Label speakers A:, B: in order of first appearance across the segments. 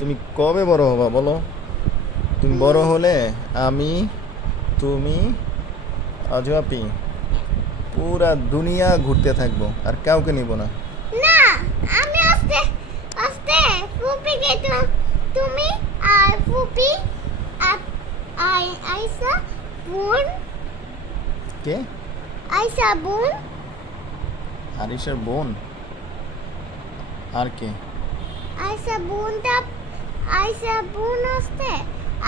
A: তুমি কবে বড় হবা বলো? তুমি বড় হলে আমি তুমি আজওয়াপি পুরা দুনিয়া ঘুরতে থাকব আর কাউকে নিব না।
B: না আমি আস্তে আস্তে ফুপিকে তো তুমি আর ফুপি আর আই আইসা বোন।
A: কে?
B: আইসা বোন।
A: আরিসের বোন? আর কে?
B: আইসা বোনটা আইসা বোন আসতে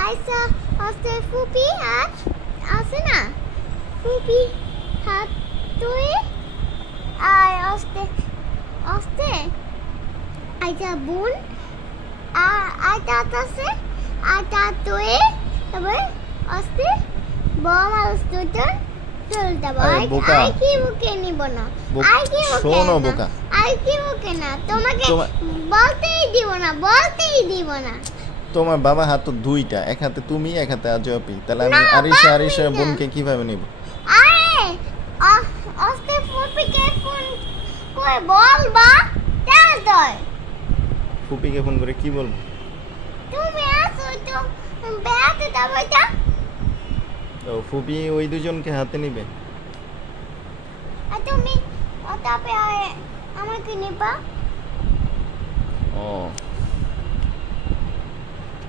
B: আইসা আসতে ফুপি আর আছে না? ফুপি হাত তুই আর আসতে আসতে। আইসা বোন আর আছে আর তাত তুই তারপর আসতে বম আর দুজন চলতে।
A: আর
B: কি বুকে নিব না। আর কি
A: শোনো বোকা।
B: আর কি বুকে না? তোমাকে বলতেই দিব না বলতেই দিব না।
A: তোমার বাবা হাত তো দুইটা এক হাতে তুমি এক হাতে আজওয়াপি তাহলে আমি আরিসা
B: না।
A: বোনকে কীভাবে নিব?
B: আরে আস্তে ফুপিকে ফোন বলবা তোর
A: ফুপিকে ফোন করে কি বলব?
B: তুমি আসো তো বেড়াতে যাব এটা?
A: ও ফুপি ওই দুজনকে হাতে নিবে।
B: তুমি তারপরে আমাকে নিবা।
A: ও।